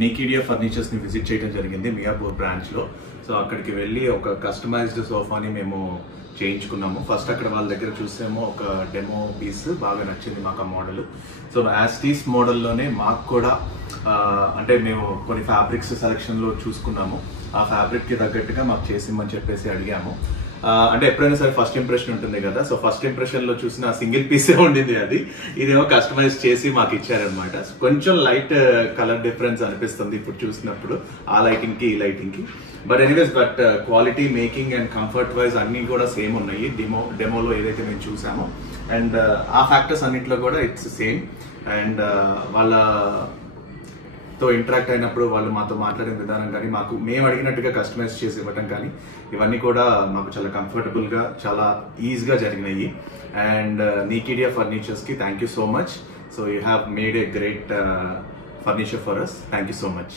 నీకిడియా furnitures ని visit చేయడం జరిగింది మియాపూర్ బ్రాంచ్ లో. సో అక్కడికి వెళ్ళి ఒక కస్టమైజ్డ్ సోఫాని మేము చేయించుకున్నాము. ఫస్ట్ అక్కడ వాళ్ళ దగ్గర చూసాము, ఒక డెమో పీస్ బాగా నచ్చింది మాకు ఆ మోడల్. సో యాస్టీస్ మోడల్లోనే మాకు కూడా అంటే మేము కొన్ని ఫ్యాబ్రిక్స్ సెలెక్షన్ లో చూసుకున్నాము. ఆ ఫ్యాబ్రిక్ కి తగ్గట్టుగా మాకు చేసిమ్మని చెప్పేసి అడిగాము. అంటే ఎప్పుడైనా సరే ఫస్ట్ ఇంప్రెషన్ ఉంటుంది కదా. సో ఫస్ట్ ఇంప్రెషన్ లో చూసిన సింగిల్ పీసే ఉండింది అది. ఇదేమో కస్టమైజ్ చేసి మాకు ఇచ్చారనమాట. కొంచెం లైట్ కలర్ డిఫరెన్స్ అనిపిస్తుంది ఇప్పుడు చూసినప్పుడు, ఆ లైటింగ్ కి ఈ లైటింగ్ కి. But anyways quality, making and comfort wise అన్ని కూడా సేమ్ ఉన్నాయి డెమోలో ఏదైతే మేము చూసామో. అండ్ ఆ ఫ్యాక్టర్స్ అన్నింటిలో కూడా ఇట్స్ సేమ్. అండ్ వాళ్ళతో ఇంటరాక్ట్ అయినప్పుడు వాళ్ళు మాతో మాట్లాడిన విధానం కానీ, మేము అడిగినట్టుగా కస్టమైజ్ చేసి ఇవ్వటం కానీ, ఇవన్నీ కూడా మాకు చాలా కంఫర్టబుల్ గా, చాలా ఈజీగా జరిగినాయి. అండ్ నీకిడియా ఫర్నిచర్స్ కి thank you so much. So you have made a great furniture for us. Thank you so much.